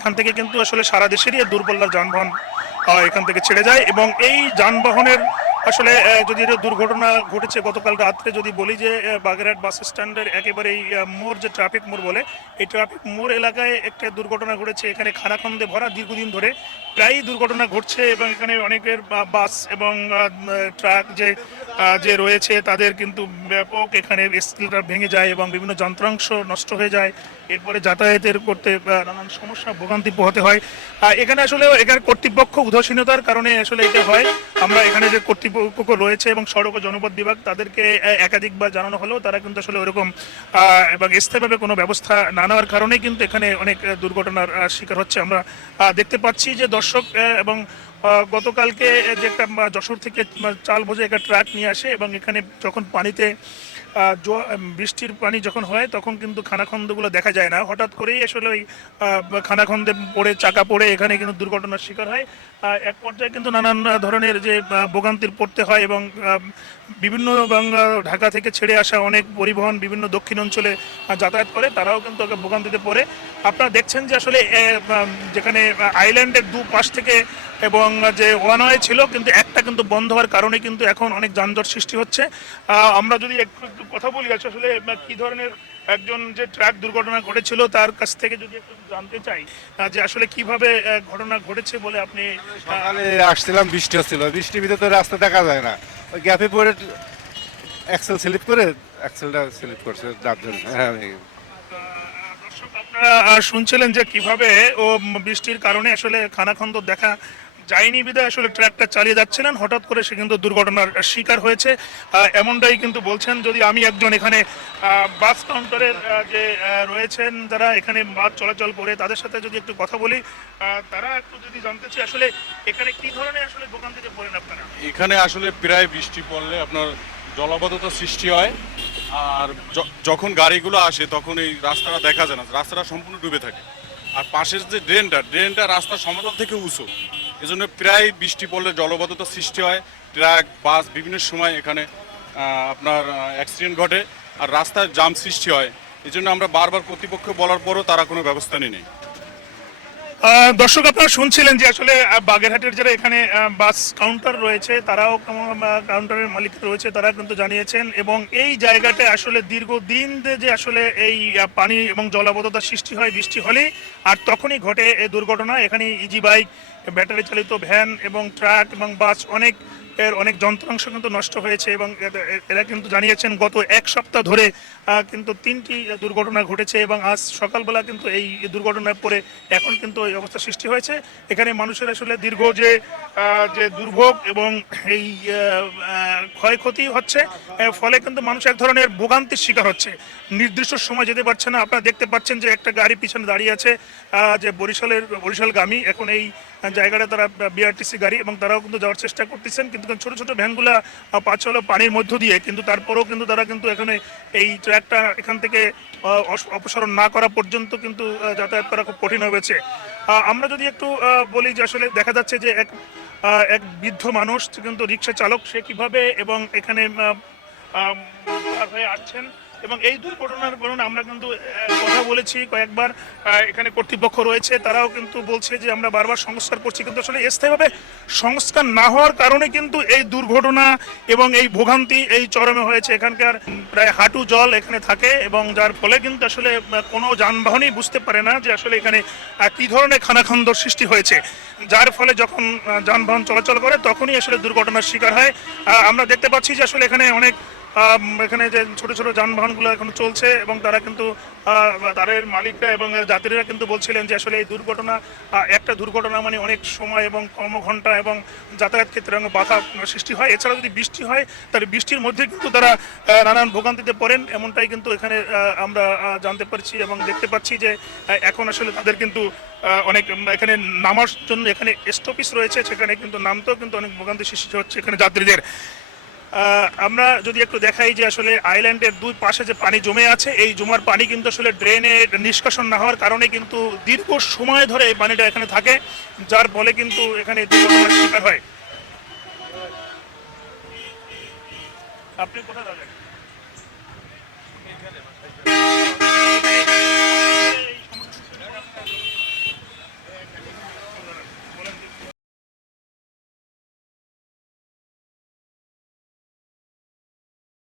এখান থেকে কিন্তু আসলে সারা দেশেরই দূরপল্লার যানবাহন এখান থেকে ছেড়ে যায় এবং এই যানবাহনের আসলে যদি দুর্ঘটনা ঘটেছে, গতকাল রাত্রে যদি বলি যে বাগেরহাট বাস স্ট্যান্ডের একেবারে এই মোড় যে ট্রাফিক মোড় বলে, এই ট্রাফিক মোড় এলাকায় একটা দুর্ঘটনা ঘটেছে, এখানে খানাখন্দে ভরা দীর্ঘদিন ধরে প্রায়ই দুর্ঘটনা ঘটছে এবং এখানে অনেকের বাস এবং ট্রাক যে যে রয়েছে তাদের কিন্তু ব্যাপক এখানে স্কিলটা ভেঙে যায় এবং বিভিন্ন যন্ত্রাংশ নষ্ট হয়ে যায়। এরপরে যাতায়াতের করতে নানান সমস্যা, ভোগান্তি পোহাতে হয়। এখানে আসলে এখানে কর্তৃপক্ষ উদাসীনতার কারণে আসলে এটা হয়। আমরা এখানে যে কর্তৃপক্ষ রয়েছে এবং সড়ক ও জনপথ বিভাগ তাদেরকে একাধিকবার জানানো হলেও তারা কিন্তু আসলে ওরকম এবং স্থায়ীভাবে কোনো ব্যবস্থা না নেওয়ার কারণে কিন্তু এখানে অনেক দুর্ঘটনার শিকার হচ্ছে। আমরা দেখতে পাচ্ছি যে দর্শক আহ, এবং গতকালকে যে একটা যশোর থেকে চাল বোঝে একটা ট্রাক নিয়ে আসে এবং এখানে যখন পানিতে বৃষ্টির পানি যখন হয়, তখন কিন্তু খানাখন্দগুলো দেখা যায় না। হঠাৎ করেই আসলে ওই খানাখন্দে পড়ে, চাকা পড়ে, এখানে কিন্তু দুর্ঘটনার শিকার হয়। এক পর্যায়ে কিন্তু নানান ধরনের যে ভোগান্তির পড়তে হয় এবং বিভিন্ন ঢাকা থেকে ছেড়ে আসা অনেক পরিবহন বিভিন্ন দক্ষিণ অঞ্চলে যাতায়াত করে, তারাও কিন্তু ভোগান্তিতে পড়ে। আপনারা দেখছেন যে আসলে যেখানে আইল্যান্ডের দু পাশ থেকে এবং যে ওয়ান ওয়ে ছিল, কিন্তু একটা কিন্তু বন্ধ হওয়ার কারণে কিন্তু এখন অনেক যানজট সৃষ্টি হচ্ছে। আমরা যদি একটু একটু কথা বলি আসলে আহ, কি ধরনের একজন যে ট্রাক দুর্ঘটনা ঘটেছিল তার কাছ থেকে যদি একটু জানতে চাই যে আসলে কীভাবে ঘটনা ঘটেছে বলে আপনি সকালে আসছিলাম বৃষ্টি হচ্ছিল। বৃষ্টির ভিতরে তো রাস্তা দেখা যায় না। ওই গ্যাপে পড়ে অ্যাক্সেল স্লিপ করে অ্যাক্সেলটা স্লিপ করছে যার জন্য। হ্যাঁ আপনারা শুনছিলেন যে কীভাবে ও বৃষ্টির কারণে আসলে খানাখন্দ দেখা যায়নি বিধায় আসলে ট্র্যাকটা চালিয়ে যাচ্ছিলেন হঠাৎ করে সে কিন্তু দুর্ঘটনার শিকার হয়েছে। এমনটাই কিন্তু বলছেন যদি আমি একজন এখানে বাস কাউন্টারের যে রয়েছেন যারা এখানে বাস চলাচল করে, তাদের সাথে যদি একটু কথা বলি তারা একটু যদি জানতে চাই আসলে এখানে কি ধরনের আসলে ভোগান্তিতে পড়েন আপনারা? এখানে আসলে প্রায় বৃষ্টি পড়লে আপনার জলাবদ্ধতা সৃষ্টি হয়। আর যখন গাড়িগুলো আসে তখন এই রাস্তাটা দেখা যায় না। রাস্তাটা সম্পূর্ণ ডুবে থাকে। আর পাশের যে ড্রেনটা ড্রেনটা রাস্তা সমতল থেকে উঁচু। এজন্য প্রায় বৃষ্টি পড়লে জলবদ্ধতা সৃষ্টি হয়, ট্রাক, বাস বিভিন্ন সময় এখানে আপনার অ্যাক্সিডেন্ট ঘটে আর রাস্তায় জাম সৃষ্টি হয়। এই জন্য আমরা বারবার কর্তৃপক্ষ বলার পরও তারা কোনো ব্যবস্থা নেই দর্শক আপনারা শুনছিলেন যে আসলে বাগেরহাটের যারা এখানে বাস কাউন্টার রয়েছে, তারাও কাউন্টারের মালিক রয়েছে, তারা কিন্তু জানিয়েছেন এবং এই জায়গাতে আসলে দীর্ঘদিন যে আসলে এই পানি এবং জলাবদ্ধতার সৃষ্টি হয়, বৃষ্টি হলে আর তখনই ঘটে এই দুর্ঘটনা। এখানে ইজি বাইক ব্যাটারি চালিত ভ্যান এবং ট্রাক এবং বাস অনেক এর অনেক যন্ত্রাংশ কিন্তু নষ্ট হয়েছে এবং এরা কিন্তু জানিয়েছেন গত এক সপ্তাহ ধরে কিন্তু তিনটি দুর্ঘটনা ঘটেছে এবং আজ সকালবেলা কিন্তু এই দুর্ঘটনার পরে এখন কিন্তু এই অবস্থা সৃষ্টি হয়েছে। এখানে মানুষের আসলে দীর্ঘ যে যে দুর্ভোগ এবং এই ক্ষয়ক্ষতি হচ্ছে ফলে কিন্তু মানুষ এক ধরনের ভোগান্তির শিকার হচ্ছে। নির্দিষ্ট সময় যেতে পারছে না। আপনারা দেখতে পাচ্ছেন যে একটা গাড়ি পিছনে দাঁড়িয়ে আছে যে বরিশালের, বরিশালগামী। এখন এই জায়গাটা তারা বিআরটিসি গাড়ি এবং তারাও কিন্তু যাওয়ার চেষ্টা করতেছেন। কিন্তু ছোট ছোট ভ্যানগুলা পাচ্ছে হলো পানির মধ্য দিয়ে, কিন্তু তারপরেও কিন্তু তারা কিন্তু এখানে এই ট্র্যাকটা এখান থেকে অপসারণ না করা পর্যন্ত কিন্তু যাতায়াত করা খুব কঠিন হয়েছে। আমরা যদি একটু বলি যে আসলে দেখা যাচ্ছে যে এক এক বৃদ্ধ মানুষ কিন্তু রিক্সা চালক, সে কীভাবে এবং এখানে হয়ে আসছেন। এবং এই দুর্ঘটনার কারণে আমরা কিন্তু কথা বলেছি কয়েকবার এখানে কর্তৃপক্ষ রয়েছে, তারাও কিন্তু বলছে যে আমরা বারবার সংস্কার করছি, কিন্তু আসলে স্থায়ীভাবে সংস্কার না হওয়ার কারণে কিন্তু এই দুর্ঘটনা এবং এই ভোগান্তি, এই চরমে হয়েছে। এখানকার প্রায় হাঁটু জল এখানে থাকে এবং যার ফলে কিন্তু আসলে কোনো যানবাহনই বুঝতে পারে না যে আসলে এখানে কি ধরনের খানাখন্দর সৃষ্টি হয়েছে। যার ফলে যখন যানবাহন চলাচল করে, তখনই আসলে দুর্ঘটনার শিকার হয়। আমরা দেখতে পাচ্ছি যে আসলে এখানে অনেক এখানে যে ছোট ছোট যানবাহনগুলো এখন চলছে এবং তারা কিন্তু তাদের মালিকরা এবং যাত্রীরা কিন্তু বলছিলেন যে আসলে এই দুর্ঘটনা একটা দুর্ঘটনা মানে অনেক সময় এবং কর্মঘণ্টা এবং যাতায়াত ক্ষেত্রে বাধা সৃষ্টি হয়। এছাড়া যদি বৃষ্টি হয়, তাহলে বৃষ্টির মধ্যে কিন্তু তারা নানান ভোগান্তিতে পড়েন। এমনটাই কিন্তু এখানে আমরা জানতে পারছি এবং দেখতে পাচ্ছি যে এখন আসলে তাদের কিন্তু অনেক এখানে নামার জন্য এখানে স্টপিস রয়েছে, সেখানে কিন্তু নামতেও কিন্তু অনেক ভোগান্তি সৃষ্টি হচ্ছে এখানে যাত্রীদের। আমরা যদি একটু দেখাই যে আসলে আইল্যান্ডের দুই পাশে যে পানি জমে আছে, এই জমার পানি কিন্তু আসলে ড্রেনে নিষ্কাশন না হওয়ার কারণে কিন্তু দীর্ঘ সময় ধরে এই পানিটা এখানে থাকে, যার ফলে কিন্তু এখানে দুর্ঘটনার শিকার হয়। আপনি কোথায়